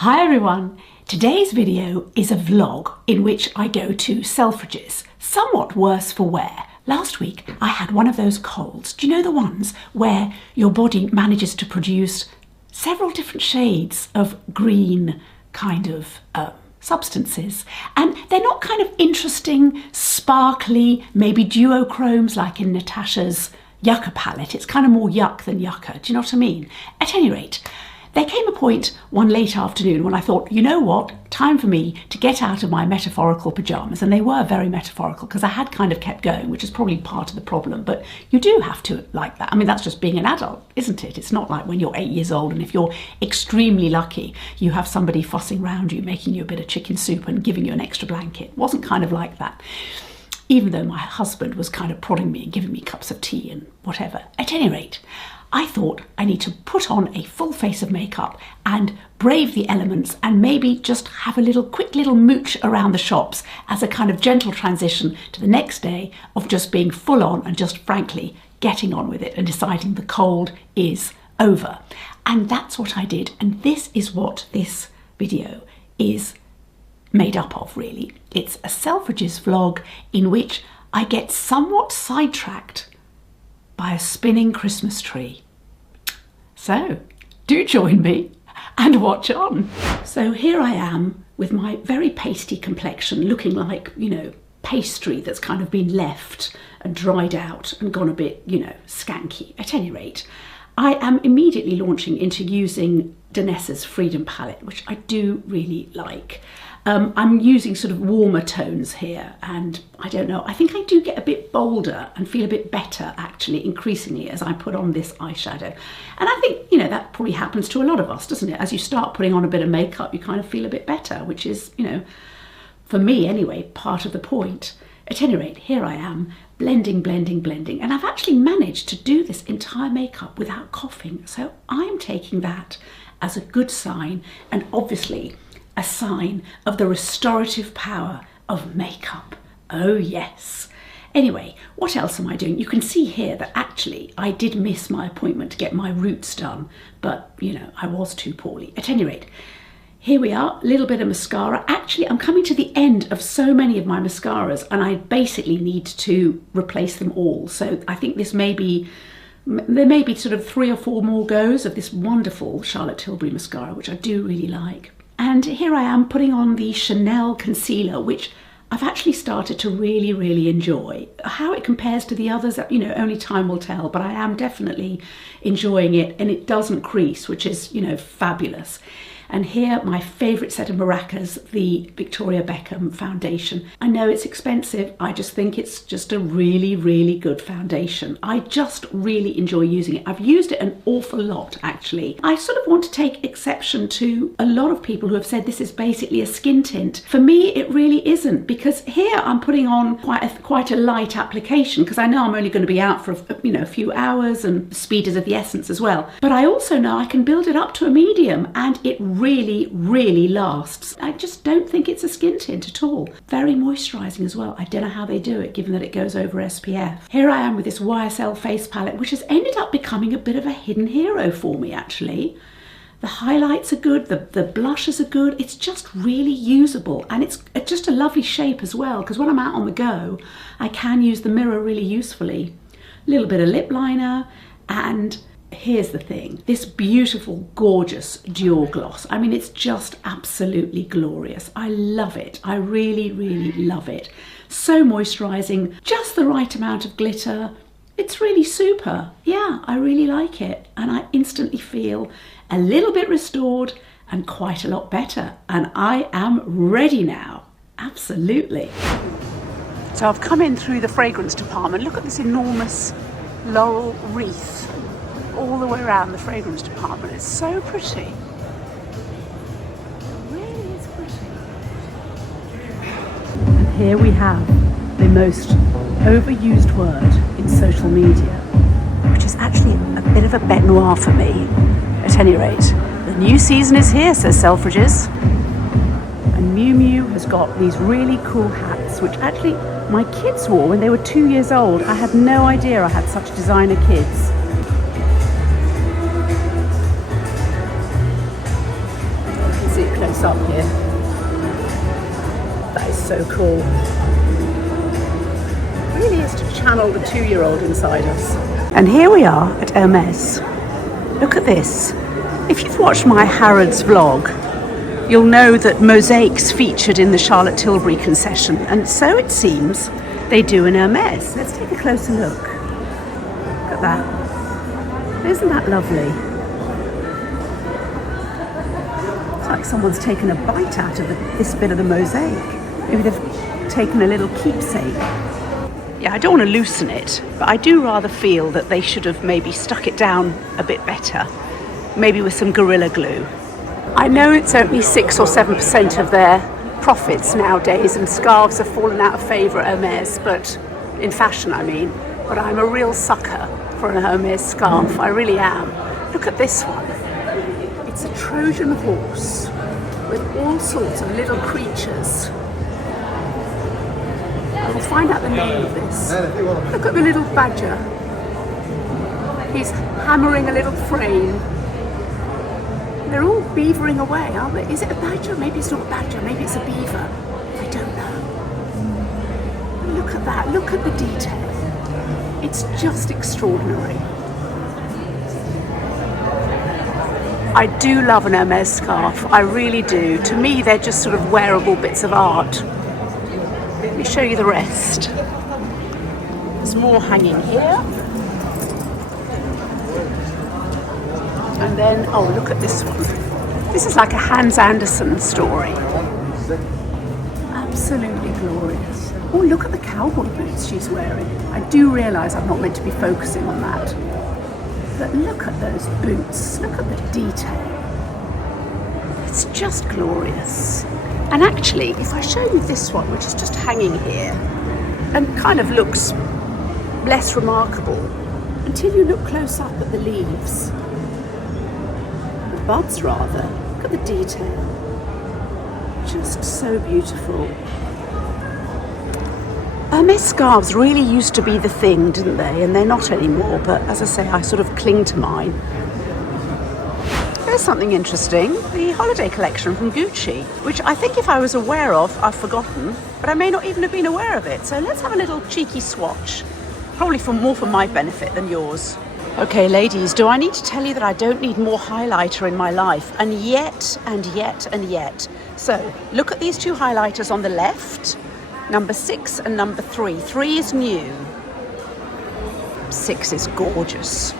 Hi everyone! Today's video is a vlog in which I go to Selfridges, somewhat worse for wear. Last week I had one of those colds. Do you know the ones where your body manages to produce several different shades of green kind of substances, and they're not kind of interesting, sparkly, maybe duochromes like in Natasha's Yucca palette. It's kind of more yuck than yucca. Do you know what I mean? At any rate, there came a point one late afternoon when I thought, you know what, time for me to get out of my metaphorical pyjamas. And they were very metaphorical because I had kind of kept going, which is probably part of the problem. But you do have to like that. I mean, that's just being an adult, isn't it? It's not like when you're 8 years old and if you're extremely lucky, you have somebody fussing around you, making you a bit of chicken soup and giving you an extra blanket. It wasn't kind of like that. Even though my husband was kind of prodding me and giving me cups of tea and whatever. At any rate, I thought I need to put on a full face of makeup and brave the elements and maybe just have a quick little mooch around the shops as a kind of gentle transition to the next day of just being full on and just frankly getting on with it and deciding the cold is over. And that's what I did. And this is what this video is made up of, really. It's a Selfridges vlog in which I get somewhat sidetracked by a spinning Christmas tree. So do join me and watch on. So here I am with my very pasty complexion looking like, you know, pastry that's kind of been left and dried out and gone a bit, you know, skanky. At any rate, I am immediately launching into using EviDenS's Freedom palette, which I do really like. I'm using sort of warmer tones here, and I don't know, I think I do get a bit bolder and feel a bit better actually increasingly as I put on this eyeshadow. And I think, you know, that probably happens to a lot of us, doesn't it? As you start putting on a bit of makeup, you kind of feel a bit better, which is, you know, for me anyway, part of the point. At any rate, here I am, blending, blending, blending, and I've actually managed to do this entire makeup without coughing. So I'm taking that as a good sign, and obviously a sign of the restorative power of makeup. Oh yes. Anyway, what else am I doing? You can see here that actually I did miss my appointment to get my roots done, but you know, I was too poorly. At any rate, here we are, a little bit of mascara. Actually, I'm coming to the end of so many of my mascaras and I basically need to replace them all. So I think there may be sort of 3 or 4 more goes of this wonderful Charlotte Tilbury mascara, which I do really like. And here I am putting on the Chanel concealer, which I've actually started to really, really enjoy. How it compares to the others, you know, only time will tell, but I am definitely enjoying it, and it doesn't crease, which is, you know, fabulous. And here, my favourite set of maracas, the Victoria Beckham foundation. I know it's expensive, I just think it's just a really, really good foundation. I just really enjoy using it. I've used it an awful lot, actually. I sort of want to take exception to a lot of people who have said this is basically a skin tint. For me, it really isn't, because here I'm putting on quite a light application, because I know I'm only going to be out for, you know, a few hours, and speed is of the essence as well. But I also know I can build it up to a medium, and it really, really lasts. I just don't think it's a skin tint at all. Very moisturising as well. I don't know how they do it, given that it goes over SPF. Here I am with this YSL face palette, which has ended up becoming a bit of a hidden hero for me, actually. The highlights are good, the blushes are good. It's just really usable, and it's just a lovely shape as well, because when I'm out on the go, I can use the mirror really usefully. A little bit of lip liner, and here's the thing, this beautiful, gorgeous Dior gloss. I mean, it's just absolutely glorious. I love it. I really, really love it. So moisturising, just the right amount of glitter. It's really super. Yeah, I really like it. And I instantly feel a little bit restored and quite a lot better. And I am ready now. Absolutely. So I've come in through the fragrance department. Look at this enormous laurel wreath all the way around the fragrance department. It's so pretty. It really is pretty. And here we have the most overused word in social media, which is actually a bit of a bête noire for me. At any rate, the new season is here, says Selfridges. And Miu Miu has got these really cool hats, which actually my kids wore when they were 2 years old. I had no idea I had such designer kids. close up here. That is so cool. It really is to channel the 2-year-old inside us. And here we are at Hermès. Look at this. If you've watched my Harrods vlog, you'll know that mosaics featured in the Charlotte Tilbury concession, and so it seems they do in Hermès. Let's take a closer look. Look at that. Isn't that lovely? It's like someone's taken a bite out of this bit of the mosaic. Maybe they've taken a little keepsake. Yeah, I don't want to loosen it, but I do rather feel that they should have maybe stuck it down a bit better, maybe with some Gorilla Glue. I know it's only 6 or 7% of their profits nowadays, and scarves have fallen out of favour at Hermès, but in fashion I mean, but I'm a real sucker for an Hermès scarf, I really am. Look at this one. It's a Trojan horse with all sorts of little creatures. We'll find out the name of this. Look at the little badger. He's hammering a little frame. They're all beavering away, aren't they? Is it a badger? Maybe it's not a badger, maybe it's a beaver. I don't know. Look at that, look at the detail. It's just extraordinary. I do love an Hermès scarf, I really do. To me, they're just sort of wearable bits of art. Let me show you the rest. There's more hanging here. And then, oh, look at this one. This is like a Hans Andersen story. Absolutely glorious. Oh, look at the cowboy boots she's wearing. I do realise I'm not meant to be focusing on that. But look at those boots. Look at the detail. It's just glorious. And actually, if I show you this one, which is just hanging here, and kind of looks less remarkable, until you look close up at the leaves. The buds, rather. Look at the detail. Just so beautiful. Hermès scarves really used to be the thing, didn't they? And they're not anymore, but as I say, I sort of cling to mine. There's something interesting, the holiday collection from Gucci, which I think if I was aware of, I've forgotten, but I may not even have been aware of it. So let's have a little cheeky swatch, probably more for my benefit than yours. Okay, ladies, do I need to tell you that I don't need more highlighter in my life? And yet, and yet, and yet. So look at these two highlighters on the left, number 6 and number 3. 3 is new, 6 is gorgeous.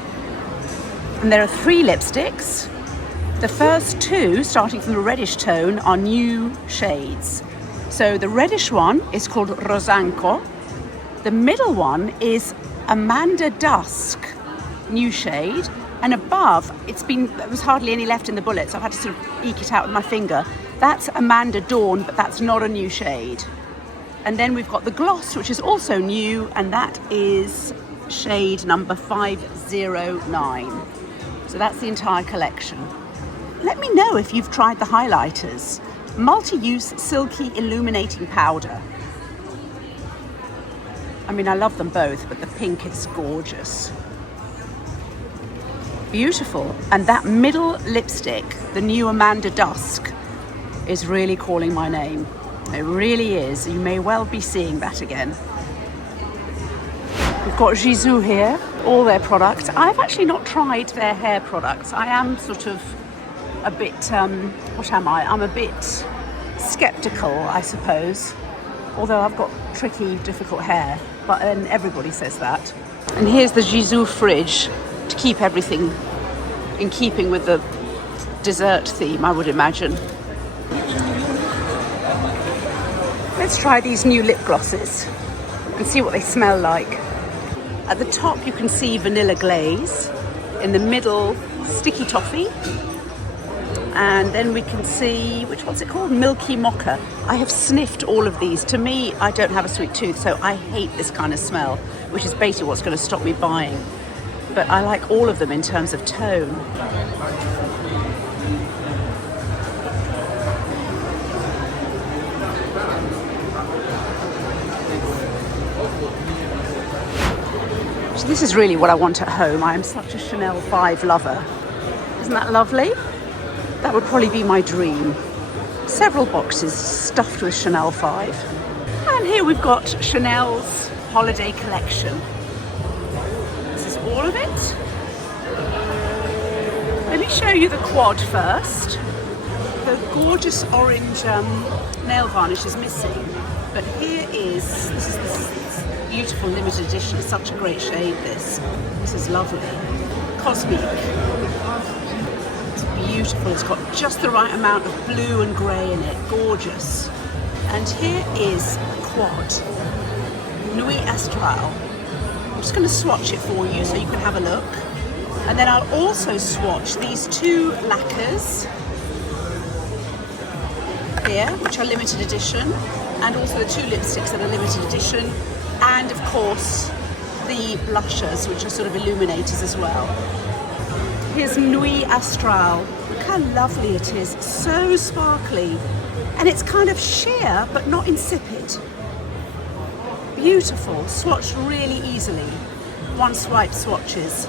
And there are 3 lipsticks. The first 2, starting from the reddish tone, are new shades. So the reddish one is called Rosanco. The middle one is Amanda Dusk, new shade. And above, there was hardly any left in the bullet, so I've had to sort of eke it out with my finger. That's Amanda Dawn, but that's not a new shade. And then we've got the gloss, which is also new, and that is shade number 509. So that's the entire collection. Let me know if you've tried the highlighters. Multi-use silky illuminating powder. I mean, I love them both, but the pink is gorgeous. Beautiful. And that middle lipstick, the new Amanda Dusk, is really calling my name. It really is. You may well be seeing that again. We've got Gisou here, all their products. I've actually not tried their hair products. I am sort of a bit, what am I? I'm a bit skeptical, I suppose. Although I've got tricky, difficult hair, but everybody says that. And here's the Gisou fridge to keep everything in keeping with the dessert theme, I would imagine. Let's try these new lip glosses and see what they smell like. At the top you can see vanilla glaze, in the middle sticky toffee, and then we can see, what's it called? Milky mocha. I have sniffed all of these. To me, I don't have a sweet tooth, so I hate this kind of smell, which is basically what's going to stop me buying. But I like all of them in terms of tone. So this is really what I want at home. I am such a Chanel 5 lover. Isn't that lovely? That would probably be my dream. several boxes stuffed with Chanel 5. And here we've got Chanel's holiday collection. This is all of it. Let me show you the quad first. The gorgeous orange nail varnish is missing, but here is, this is beautiful limited edition. It's such a great shade, this. This is lovely. Cosmic. It's beautiful. It's got just the right amount of blue and grey in it. Gorgeous. And here is Quad. Nuit Astrale. I'm just going to swatch it for you so you can have a look. And then I'll also swatch these two lacquers here, which are limited edition, and also the two lipsticks that are limited edition, and of course the blushers, which are sort of illuminators as well. Here's Nuit Astrale. Look how lovely it is, so sparkly, and it's kind of sheer but not insipid. Beautiful, swatched really easily. One swipe swatches.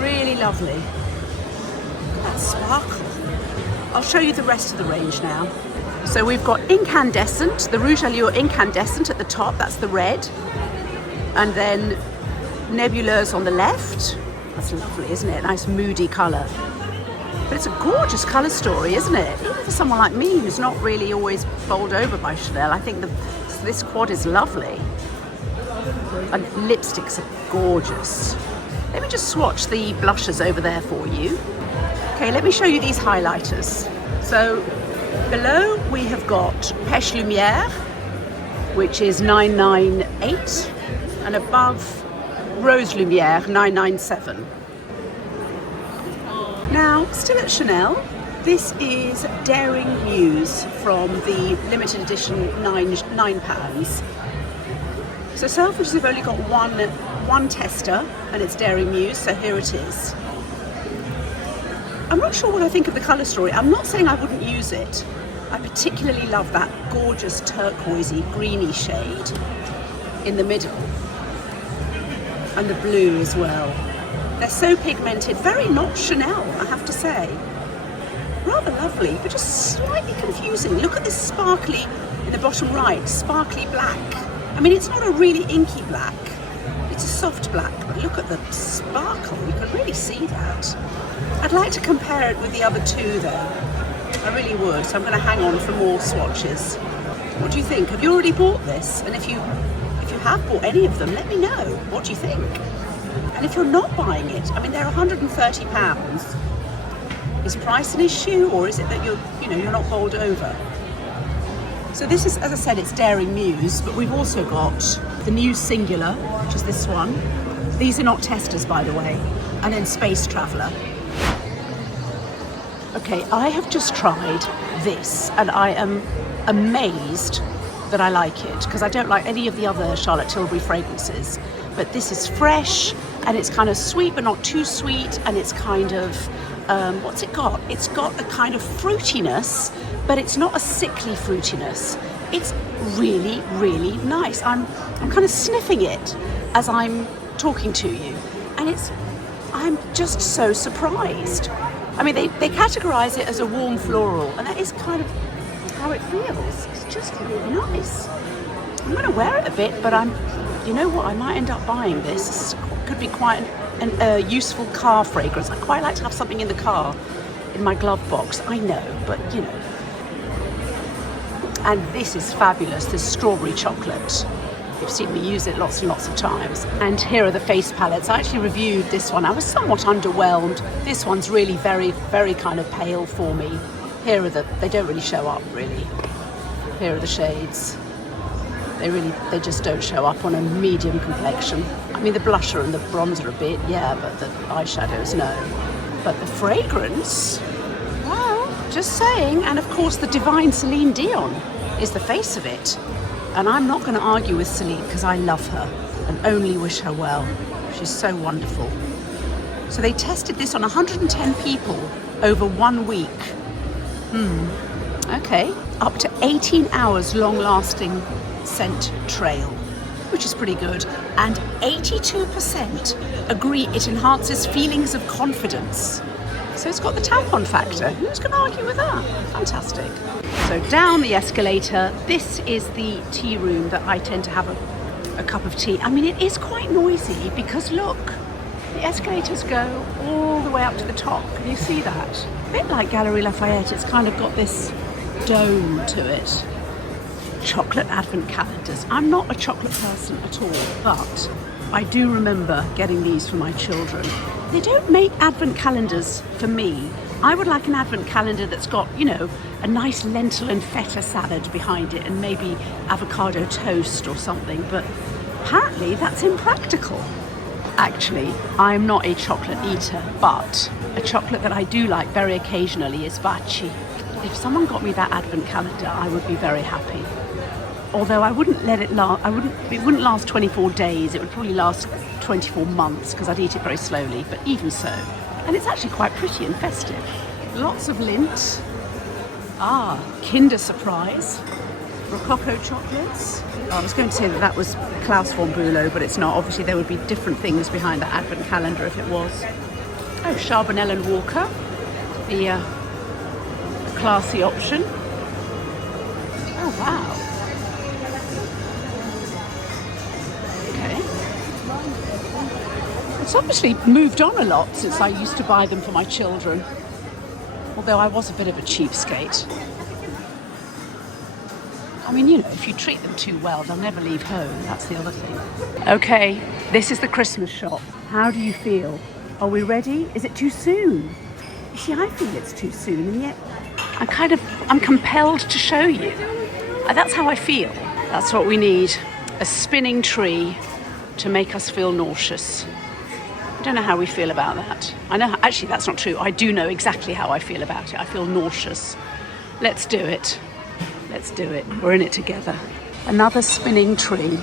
Really lovely. Look at that sparkle. I'll show you the rest of the range now. So we've got Incandescent, the Rouge Allure Incandescent at the top, that's the red. And then Nebuleuse on the left. That's lovely, isn't it? Nice moody colour. But it's a gorgeous colour story, isn't it? Even for someone like me who's not really always bowled over by Chanel, I think this quad is lovely. And lipsticks are gorgeous. Let me just swatch the blushers over there for you. Okay, let me show you these highlighters. So below we have got Pêche Lumière, which is 998, and above Rose Lumière 997. Now, still at Chanel, this is Daring Muse from the limited edition £9. So Selfridges have only got one tester, and it's Daring Muse, so here it is. I'm not sure what I think of the colour story. I'm not saying I wouldn't use it. I particularly love that gorgeous turquoisey, greeny shade in the middle. And the blue as well. They're so pigmented, very not Chanel, I have to say. Rather lovely, but just slightly confusing. Look at this sparkly, in the bottom right, sparkly black. I mean, it's not a really inky black. It's a soft black, but look at the sparkle. You can really see that. I'd like to compare it with the other two though. I really would, so I'm going to hang on for more swatches. What do you think? Have you already bought this? And if you have bought any of them, let me know. What do you think? And if you're not buying it, I mean, they're £130. Is price an issue, or is it that you're not bowled over? So this is, as I said, it's Daring Muse, but we've also got the new Singular, which is this one. These are not testers, by the way. And then Space Traveller. Okay, I have just tried this, and I am amazed that I like it, because I don't like any of the other Charlotte Tilbury fragrances. But this is fresh, and it's kind of sweet, but not too sweet, and it's kind of, what's it got? It's got a kind of fruitiness, but it's not a sickly fruitiness. It's really, really nice. I'm kind of sniffing it as I'm talking to you, and I'm just so surprised. I mean, they categorize it as a warm floral, and that is kind of how it feels. It's just really nice. I'm going to wear it a bit, but you know what? I might end up buying this. This could be quite a useful car fragrance. I quite like to have something in the car, in my glove box. I know, but you know. And this is fabulous, this strawberry chocolate. You've seen me use it lots and lots of times. And here are the face palettes. I actually reviewed this one. I was somewhat underwhelmed. This one's really very, very kind of pale for me. Here are they don't really show up, really. Here are the shades. They just don't show up on a medium complexion. I mean, the blusher and the bronzer a bit, yeah, but the eyeshadows, no. But the fragrance, well, just saying. And of course, the divine Celine Dion is the face of it. And I'm not going to argue with Celine, because I love her and only wish her well. She's so wonderful. So they tested this on 110 people over 1 week. Okay. Up to 18 hours long-lasting scent trail, which is pretty good. And 82% agree it enhances feelings of confidence. So it's got the tampon factor. Who's going to argue with that? Fantastic. So down the escalator, this is the tea room that I tend to have a cup of tea. I mean, it is quite noisy because look, the escalators go all the way up to the top. Can you see that? A bit like Galerie Lafayette, it's kind of got this dome to it. Chocolate advent calendars. I'm not a chocolate person at all, but I do remember getting these for my children. They don't make advent calendars for me. I would like an advent calendar that's got, you know, a nice lentil and feta salad behind it and maybe avocado toast or something, but apparently that's impractical. Actually, I'm not a chocolate eater, but a chocolate that I do like very occasionally is Baci. If someone got me that advent calendar, I would be very happy. Although I wouldn't let it last, it wouldn't last 24 days, it would probably last 24 months because I'd eat it very slowly, but even so. And it's actually quite pretty and festive. Lots of lint. Ah, Kinder Surprise. Rococo chocolates. Oh, I was going to say that that was Klaus von Bülow, but it's not. Obviously there would be different things behind that advent calendar if it was. Oh, Charbonnel and Walker. The classy option. Oh, wow. It's obviously moved on a lot since I used to buy them for my children. Although I was a bit of a cheapskate. I mean, you know, if you treat them too well, they'll never leave home. That's the other thing. Okay, this is the Christmas shop. How do you feel? Are we ready? Is it too soon? You see, I feel it's too soon, and yet I'm compelled to show you. That's how I feel. That's what we need. A spinning tree to make us feel nauseous. I don't know how we feel about that. I know, actually that's not true. I do know exactly how I feel about it. I feel nauseous. Let's do it. Let's do it. We're in it together. Another spinning tree.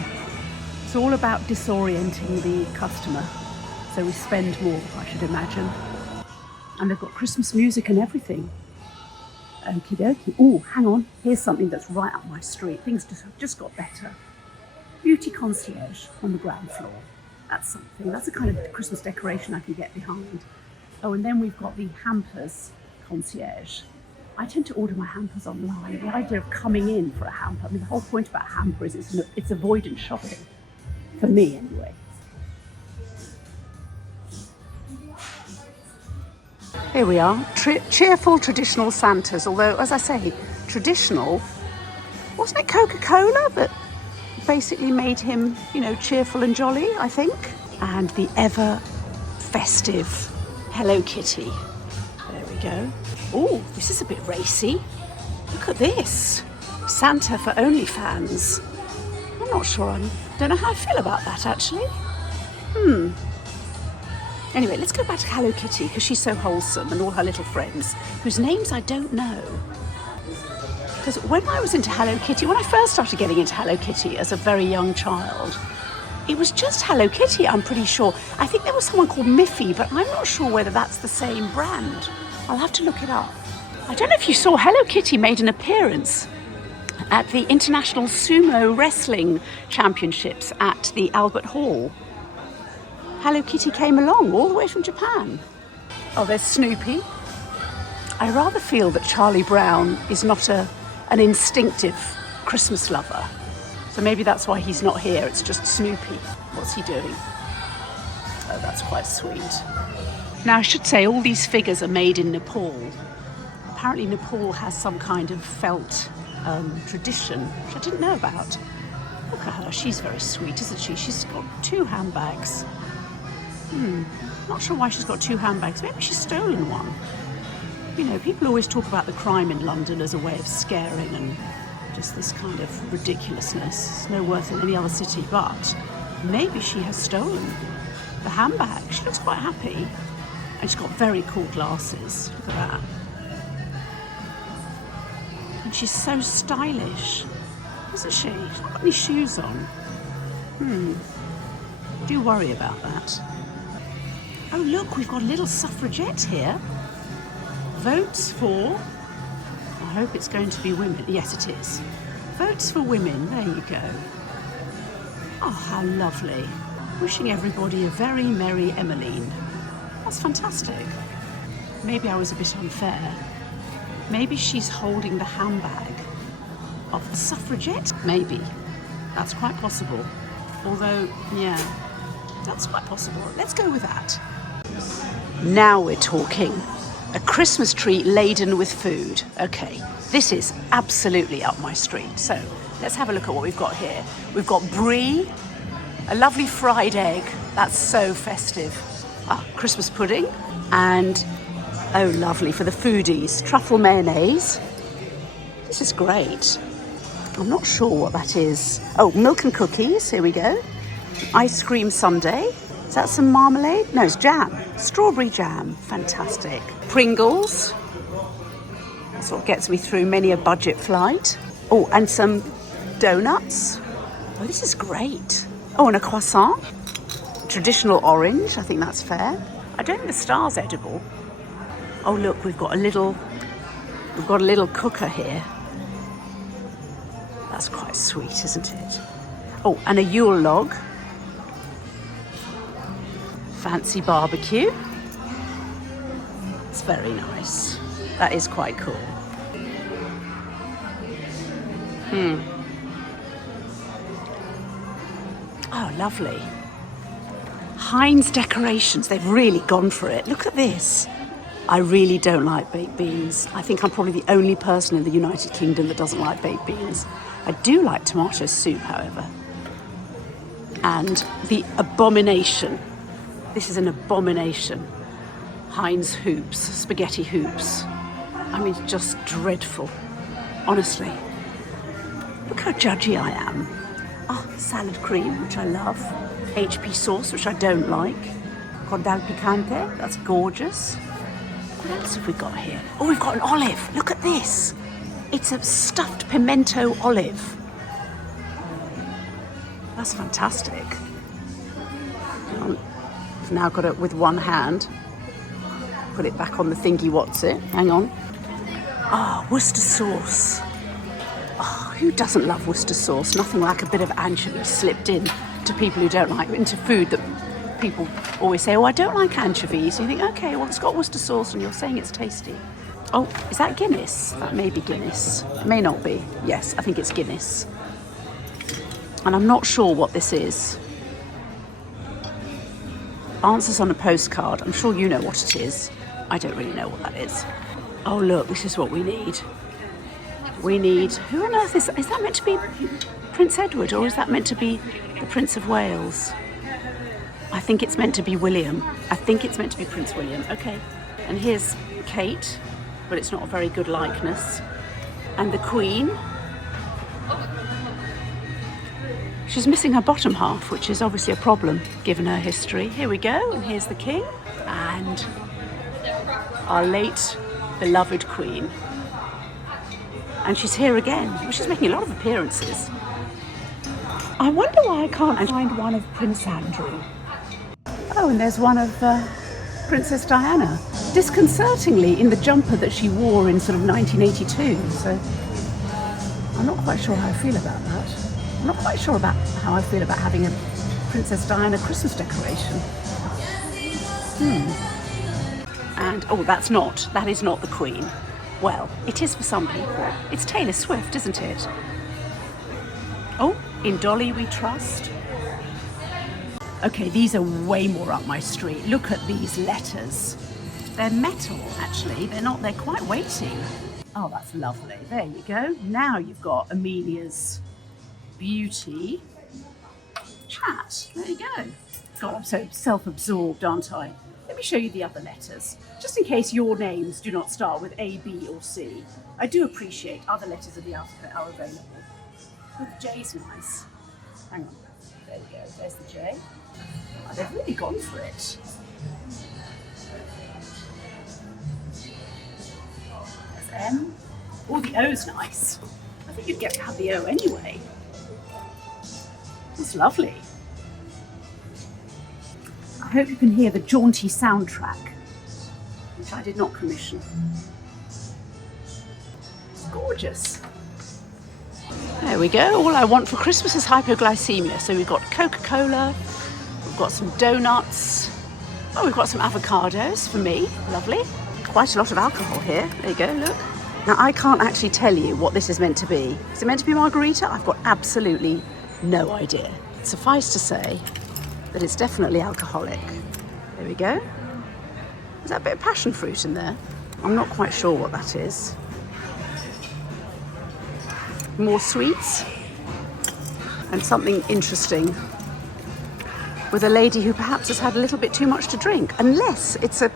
It's all about disorienting the customer. So we spend more, I should imagine. And they've got Christmas music and everything. Okie dokie. Oh, hang on. Here's something that's right up my street. Things just got better. Beauty concierge on the ground floor. That's something. That's a kind of Christmas decoration I can get behind. Oh, and then we've got the hampers concierge. I tend to order my hampers online. The idea of coming in for a hamper, I mean, the whole point about a hamper is it's avoidant shopping. For me, anyway. Here we are. Cheerful traditional Santas. Although, as I say, traditional. Wasn't it Coca-Cola that basically made him, you know, cheerful and jolly, I think? And the ever festive Hello Kitty. There we go. Oh, this is a bit racy. Look at this. Santa for OnlyFans. I'm not sure, don't know how I feel about that, actually. Anyway, let's go back to Hello Kitty, because she's so wholesome, and all her little friends, whose names I don't know. Because when I was into Hello Kitty, when I first started getting into Hello Kitty as a very young child, it was just Hello Kitty, I'm pretty sure. I think there was someone called Miffy, but I'm not sure whether that's the same brand. I'll have to look it up. I don't know if you saw, Hello Kitty made an appearance at the International Sumo Wrestling Championships at the Albert Hall. Hello Kitty came along all the way from Japan. Oh, there's Snoopy. I rather feel that Charlie Brown is not an instinctive Christmas lover. So maybe that's why he's not here, it's just Snoopy. What's he doing? Oh, that's quite sweet. Now, I should say all these figures are made in Nepal. Apparently Nepal has some kind of felt tradition, which I didn't know about. Look at her, she's very sweet, isn't she? She's got 2 handbags. Not sure why she's got 2 handbags. Maybe she's stolen one. You know, people always talk about the crime in London as a way of scaring and just this kind of ridiculousness. It's no worse than any other city, but maybe she has stolen the handbag. She looks quite happy. And she's got very cool glasses. Look at that. And she's so stylish, isn't she? She's not got any shoes on. Do worry about that. Oh, look, we've got a little suffragette here. Votes for... I hope it's going to be women. Yes, it is. Votes for women. There you go. Oh, how lovely. Wishing everybody a very merry Emmeline. That's fantastic. maybe I was a bit unfair. Maybe she's holding the handbag of the suffragette? Maybe. That's quite possible. Although, yeah, that's quite possible. Let's go with that. Now we're talking. A Christmas tree laden with food. Okay, this is absolutely up my street. So let's have a look at what we've got here. We've got brie, a lovely fried egg. That's so festive. Christmas pudding, and oh, lovely for the foodies, truffle mayonnaise. This is great. I'm not sure what that is. Oh, milk and cookies. Here we go. Ice cream sundae. Is that some marmalade? No, it's jam. Strawberry jam. Fantastic. Pringles. That's what gets me through many a budget flight. Oh, and some donuts. Oh, this is great. Oh, and a croissant. Traditional orange. I think that's fair. I don't think the star's edible. Oh, look, we've got a little cooker here. That's quite sweet, isn't it? Oh, and a Yule log. Fancy barbecue. It's very nice. That is quite cool. Oh, lovely. Heinz decorations. They've really gone for it. Look at this. I really don't like baked beans. I think I'm probably the only person in the United Kingdom that doesn't like baked beans. I do like tomato soup, however. And the abomination. This is an abomination. Heinz hoops, spaghetti hoops. I mean, it's just dreadful. Honestly. Look how judgy I am. Oh, salad cream, which I love. HP sauce, which I don't like. Cordal picante, that's gorgeous. What else have we got here? Oh, we've got an olive. Look at this. It's a stuffed pimento olive. That's fantastic. I've now got it with one hand. Put it back on the thingy, what's it? Hang on. Oh, Worcester sauce. Oh, who doesn't love Worcester sauce? Nothing like a bit of anchovy slipped in to people who don't like, into food that people always say, oh, I don't like anchovies. You think, okay, well, it's got Worcester sauce and you're saying it's tasty. Oh, is that Guinness? That may be Guinness. It may not be. Yes, I think it's Guinness. And I'm not sure what this is. Answers on a postcard. I'm sure you know what it is. I don't really know what that is. Oh, look, this is what we need. We need... Who on earth is that meant to be Prince Edward, or is that meant to be the Prince of Wales? I think it's meant to be William. I think it's meant to be Prince William. Okay. And here's Kate, but it's not a very good likeness. And the Queen. She's missing her bottom half, which is obviously a problem, given her history. Here we go, and here's the King. And our late beloved Queen. And she's here again. Well, she's making a lot of appearances. I wonder why I can't find one of Prince Andrew. Oh, and there's one of Princess Diana. Disconcertingly in the jumper that she wore in sort of 1982. So I'm not quite sure how I feel about that. I'm not quite sure about how I feel about having a Princess Diana Christmas decoration. And, oh, that is not the Queen. Well, it is for some people. It's Taylor Swift, isn't it? Oh, in Dolly we trust. Okay, these are way more up my street. Look at these letters. They're metal, actually. They're quite weighty. Oh, that's lovely. There you go. Now you've got Amelia's beauty chat. There you go. God, I'm so self-absorbed, aren't I? Let me show you the other letters, just in case your names do not start with A, B or C. I do appreciate other letters of the alphabet are available. Oh, the J's nice. Hang on. There you go. There's the J. Oh, they've really gone for it. There's M. Oh, the O's nice. I think you'd get to have the O anyway. It's lovely. I hope you can hear the jaunty soundtrack, which I did not commission. It's gorgeous. There we go. All I want for Christmas is hypoglycemia. So we've got Coca-Cola, we've got some donuts. Oh, we've got some avocados for me. Lovely. quite a lot of alcohol here. There you go, look. Now, I can't actually tell you what this is meant to be. Is it meant to be margarita? I've got absolutely no idea. Suffice to say that it's definitely alcoholic. There we go. Is that a bit of passion fruit in there? I'm not quite sure what that is. More sweets. And something interesting with a lady who perhaps has had a little bit too much to drink. Unless it's a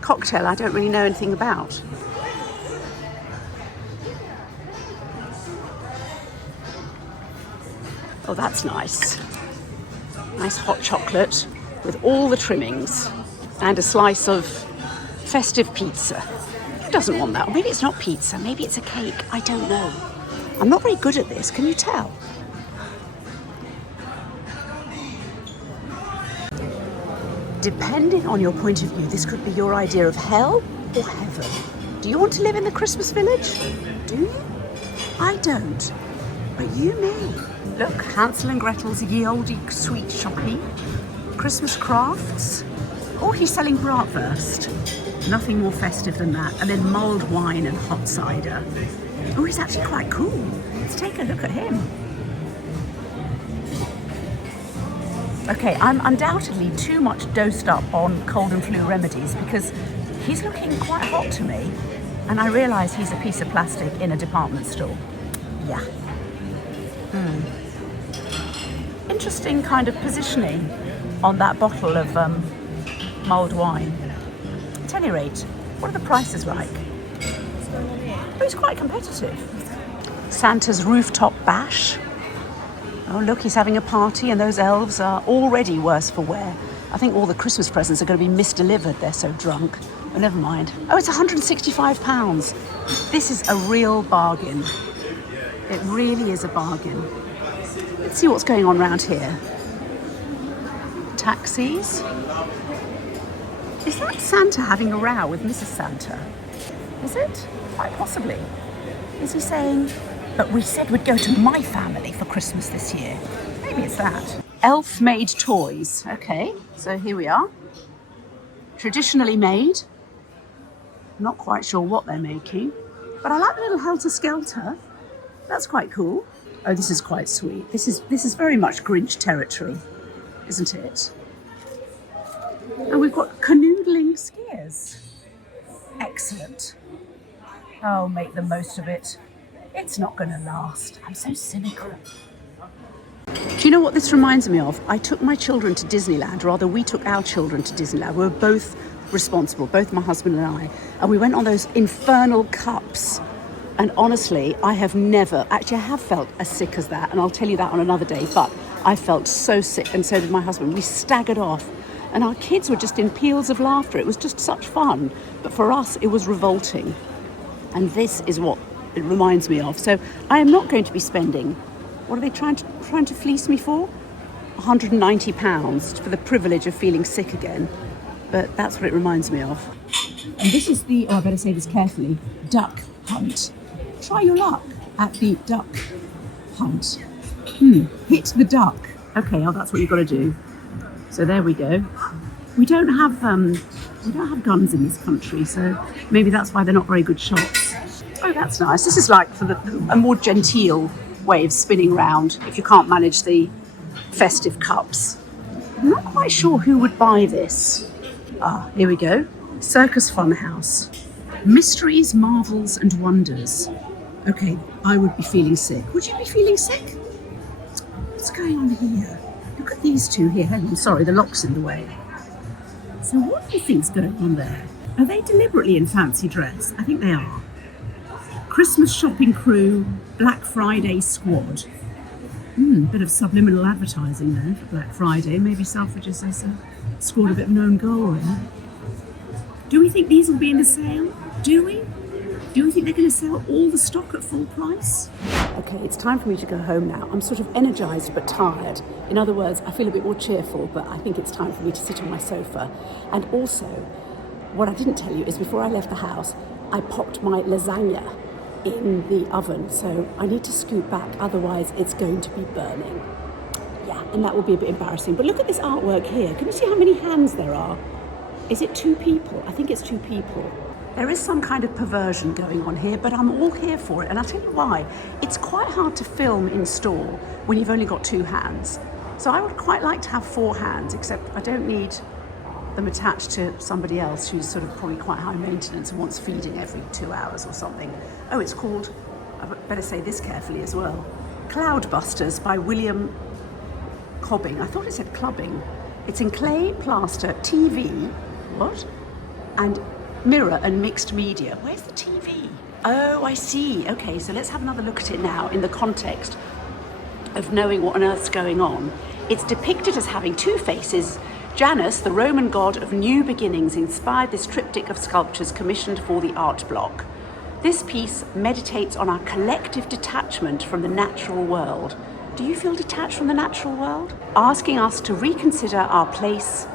cocktail I don't really know anything about. Oh, that's nice. Nice hot chocolate with all the trimmings and a slice of festive pizza. Who doesn't want that? Or maybe it's not pizza, maybe it's a cake. I don't know. I'm not very good at this, can you tell? Depending on your point of view, this could be your idea of hell or heaven. Do you want to live in the Christmas village? Do you? I don't. But you may. Look, Hansel and Gretel's ye olde sweet shoppy. Christmas crafts. Oh, he's selling bratwurst. Nothing more festive than that. And then mulled wine and hot cider. Oh, he's actually quite cool. Let's take a look at him. Okay, I'm undoubtedly too much dosed up on cold and flu remedies because he's looking quite hot to me. And I realise he's a piece of plastic in a department store. Yeah. Interesting kind of positioning on that bottle of mulled wine. At any rate, what are the prices like? Oh, it's quite competitive. Santa's rooftop bash. Oh, look, he's having a party and those elves are already worse for wear. I think all the Christmas presents are going to be misdelivered. They're so drunk. But never mind. Oh, it's £165. This is a real bargain. It really is a bargain. Let's see what's going on around here. Taxis. Is that Santa having a row with Mrs. Santa? Is it? Quite possibly. Is he saying, but we said we'd go to my family for Christmas this year? Maybe it's that. Elf-made toys. Okay, so here we are. Traditionally made. Not quite sure what they're making. But I like the little helter-skelter. That's quite cool. Oh, this is quite sweet. This is very much Grinch territory, isn't it? And we've got canoodling skiers. Excellent. Oh, make the most of it. It's not going to last. I'm so cynical. Do you know what this reminds me of? I took my children to Disneyland, rather we took our children to Disneyland. We were both responsible, both my husband and I. And we went on those infernal cups. And honestly, I have never, actually I have felt as sick as that. And I'll tell you that on another day. But I felt so sick and so did my husband. We staggered off. And our kids were just in peals of laughter. It was just such fun. But for us, it was revolting. And this is what it reminds me of. So I am not going to be spending, what are they trying to fleece me for? £190 for the privilege of feeling sick again. But that's what it reminds me of. And this is the, I better say this carefully, duck hunt. Try your luck at the duck hunt. Hit the duck. Okay, oh, that's what you've got to do. So there we go. We don't have guns in this country, so maybe that's why they're not very good shots. Oh, that's nice. This is like for a more genteel way of spinning round if you can't manage the festive cups. I'm not quite sure who would buy this. Ah, here we go. Circus Funhouse. Mysteries, marvels and wonders. Okay, I would be feeling sick. Would you be feeling sick? What's going on here? Look at these two here. Hang on, sorry, the lock's in the way. So what do you think's going on there? Are they deliberately in fancy dress? I think they are. Christmas shopping crew, Black Friday squad. Bit of subliminal advertising there for Black Friday. Maybe Selfridges has scored a bit of an own goal there. Do we think these will be in the sale? Do we? Do we think they're going to sell all the stock at full price? Okay, it's time for me to go home now. I'm sort of energised but tired. In other words, I feel a bit more cheerful, but I think it's time for me to sit on my sofa. And also, what I didn't tell you is before I left the house, I popped my lasagna in the oven. So I need to scoot back, otherwise it's going to be burning. Yeah, and that will be a bit embarrassing. But look at this artwork here. Can you see how many hands there are? Is it 2 people? I think it's 2 people. There is some kind of perversion going on here, but I'm all here for it. And I'll tell you why. It's quite hard to film in store when you've only got 2 hands. So I would quite like to have 4 hands, except I don't need them attached to somebody else who's sort of probably quite high maintenance and wants feeding every 2 hours or something. Oh, it's called, I better say this carefully as well, Cloudbusters by William Cobbing. I thought it said clubbing. It's in clay, plaster, TV, what? And mirror and mixed media. Where's the TV? Oh, I see. Okay, so let's have another look at it now in the context of knowing what on earth's going on. It's depicted as having 2 faces. Janus, the Roman god of new beginnings, inspired this triptych of sculptures commissioned for the art block. This piece meditates on our collective detachment from the natural world. Do you feel detached from the natural world? Asking us to reconsider our place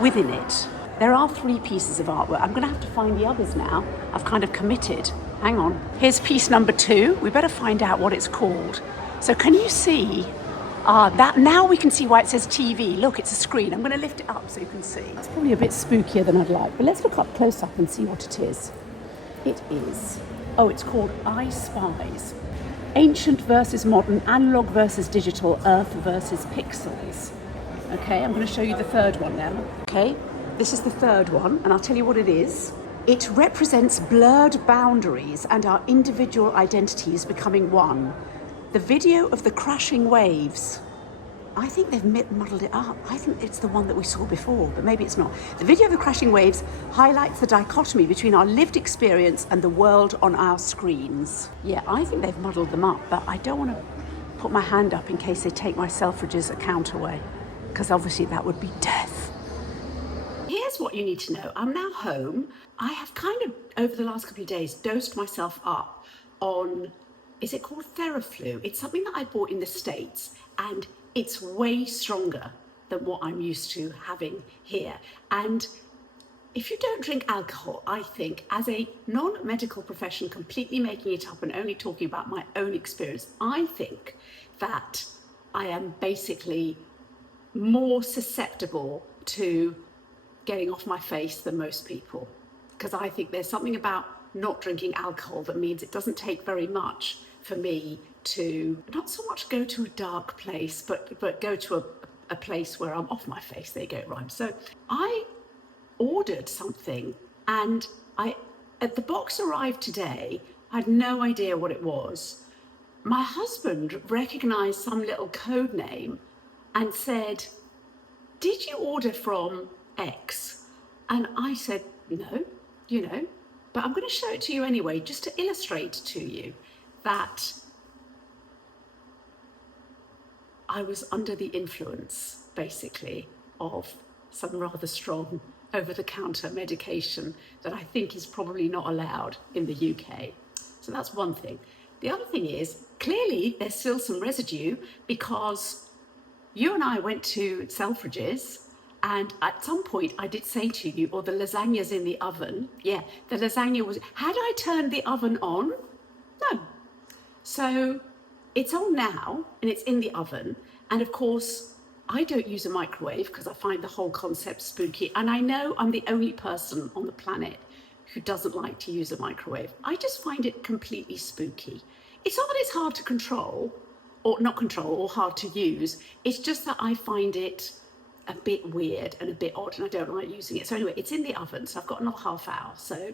within it. There are 3 pieces of artwork. I'm going to have to find the others now. I've kind of committed. Hang on. Here's piece number 2. We better find out what it's called. So can you see that? Now we can see why it says TV. Look, it's a screen. I'm going to lift it up so you can see. It's probably a bit spookier than I'd like, but let's look up close up and see what it is. It is. Oh, it's called I Spies. Ancient versus modern, analog versus digital, earth versus pixels. Okay, I'm going to show you the 3rd one now. Okay, this is the 3rd one, and I'll tell you what it is. It represents blurred boundaries and our individual identities becoming one. The video of the crashing waves. I think they've muddled it up. I think it's the one that we saw before, but maybe it's not. The video of the crashing waves highlights the dichotomy between our lived experience and the world on our screens. Yeah, I think they've muddled them up, but I don't want to put my hand up in case they take my Selfridges account away, because obviously that would be death. Here's what you need to know. I'm now home. I have kind of, over the last couple of days, dosed myself up on, is it called Theraflu? It's something that I bought in the States, and it's way stronger than what I'm used to having here. And if you don't drink alcohol, I think, as a non-medical profession, completely making it up and only talking about my own experience, I think that I am basically more susceptible to getting off my face than most people. Because I think there's something about not drinking alcohol that means it doesn't take very much for me to not so much go to a dark place, but go to a place where I'm off my face. There you go, it rhymes. So I ordered something, and the box arrived today. I had no idea what it was. My husband recognized some little code name and said, "Did you order from X?" And I said, "No, but I'm going to show it to you anyway, just to illustrate to you that I was under the influence, basically, of some rather strong over-the-counter medication that I think is probably not allowed in the UK. So that's one thing. The other thing is, clearly there's still some residue, because you and I went to Selfridges, and at some point I did say to you, the lasagna's in the oven. Yeah, the lasagna was, had I turned the oven on? No. So it's on now, and it's in the oven. And of course, I don't use a microwave because I find the whole concept spooky. And I know I'm the only person on the planet who doesn't like to use a microwave. I just find it completely spooky. It's not that it's hard to control, or not control, or hard to use. It's just that I find it a bit weird and a bit odd, and I don't like using it. So anyway, it's in the oven, so I've got another half hour, so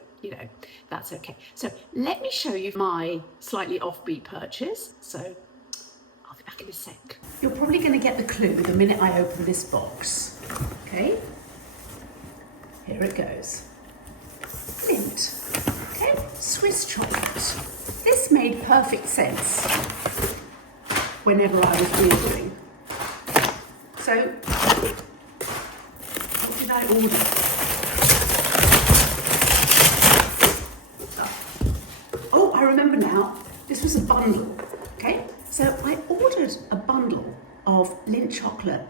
that's okay. So let me show you my slightly offbeat purchase. So I'll be back in a sec. You're probably going to get the clue the minute I open this box. Okay, here it goes. Mint. Okay, Swiss chocolate. This made perfect sense whenever I was ordering. So, what did I order? Oh, I remember now. This was a bundle, okay? So I ordered a bundle of Lindt chocolate,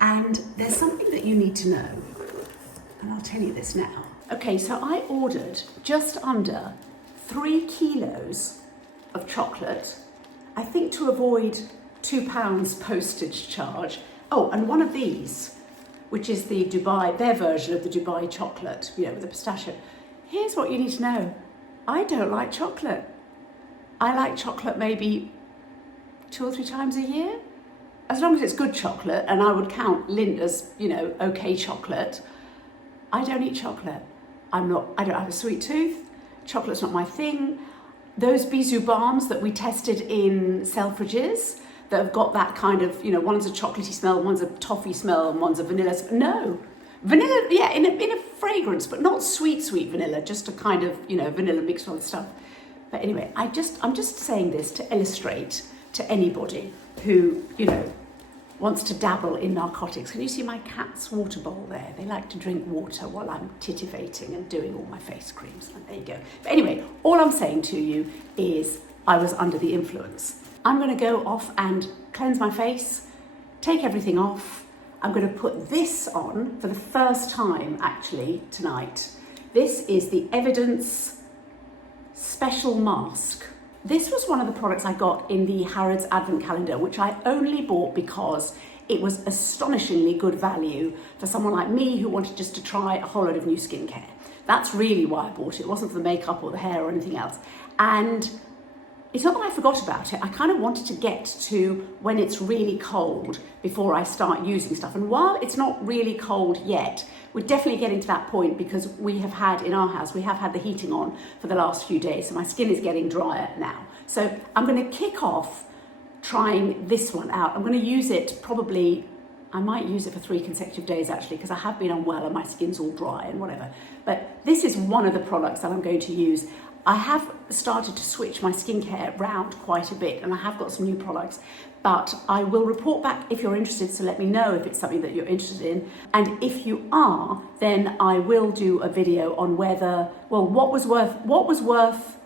and there's something that you need to know, and I'll tell you this now. Okay, so I ordered just under 3 kilos of chocolate, I think to avoid £2 postage charge. Oh, and one of these, which is the Dubai, their version of the Dubai chocolate, with the pistachio. here's what you need to know. I don't like chocolate. I like chocolate maybe 2 or 3 times a year. As long as it's good chocolate, and I would count Lindt as, you know, okay chocolate. I don't eat chocolate. I don't have a sweet tooth. Chocolate's not my thing. Those Gisou balms that we tested in Selfridges that have got that kind of, you know, one's a chocolatey smell, one's a toffee smell, and one's a vanilla. No. Vanilla, yeah, in a fragrance, but not sweet vanilla, just a kind of, you know, vanilla mixed with stuff. But anyway, I'm just saying this to illustrate to anybody who, you know, wants to dabble in narcotics. Can you see my cat's water bowl there? They like to drink water while I'm titivating and doing all my face creams. And there you go. But anyway, all I'm saying to you is I was under the influence. I'm going to go off and cleanse my face, take everything off. I'm going to put this on for the first time actually tonight. This is the EviDenS Special Mask. This was one of the products I got in the Harrods Advent Calendar, which I only bought because it was astonishingly good value for someone like me who wanted just to try a whole load of new skincare. That's really why I bought it. It wasn't for the makeup or the hair or anything else. And it's not that I forgot about it. I kind of wanted to get to when it's really cold before I start using stuff. And while it's not really cold yet, we're definitely getting to that point because we have had, in our house, we have had the heating on for the last few days. So my skin is getting drier now. So I'm going to kick off trying this one out. I'm going to use it probably, I might use it for 3 consecutive days actually, because I have been unwell and my skin's all dry and whatever. But this is one of the products that I'm going to use. I have started to switch my skincare around quite a bit and I have got some new products, but I will report back if you're interested, so let me know if it's something that you're interested in. And if you are, then I will do a video on whether, well, what was worth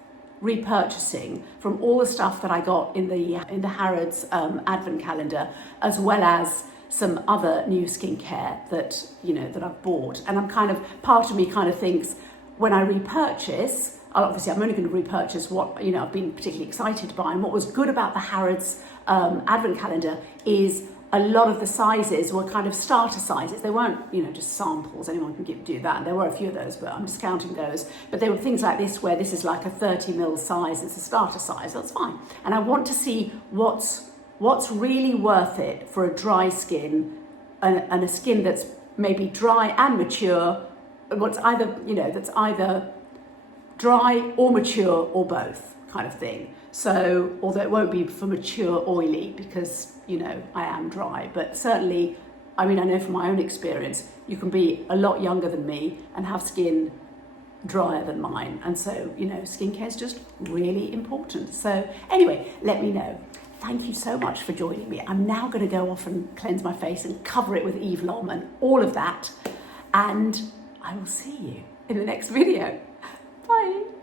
repurchasing from all the stuff that I got in the Harrods Advent Calendar, as well as some other new skincare that, you know, that I've bought. And I'm kind of, part of me kind of thinks when I repurchase, obviously I'm only going to repurchase what, you know, I've been particularly excited by. And what was good about the Harrods Advent Calendar is a lot of the sizes were kind of starter sizes. They weren't, you know, just samples. Anyone can do that. And there were a few of those, but I'm discounting those. But there were things like this where this is like a 30 ml size. It's a starter size. That's fine. And I want to see what's really worth it for a dry skin and a skin that's maybe dry and mature. What's either, you know, that's either dry or mature or both kind of thing. So, although it won't be for mature oily because, you know, I am dry, but certainly, I mean, I know from my own experience, you can be a lot younger than me and have skin drier than mine. And so, you know, skincare is just really important. So anyway, let me know. Thank you so much for joining me. I'm now going to go off and cleanse my face and cover it with Eve Lom and all of that. And I will see you in the next video. Bye.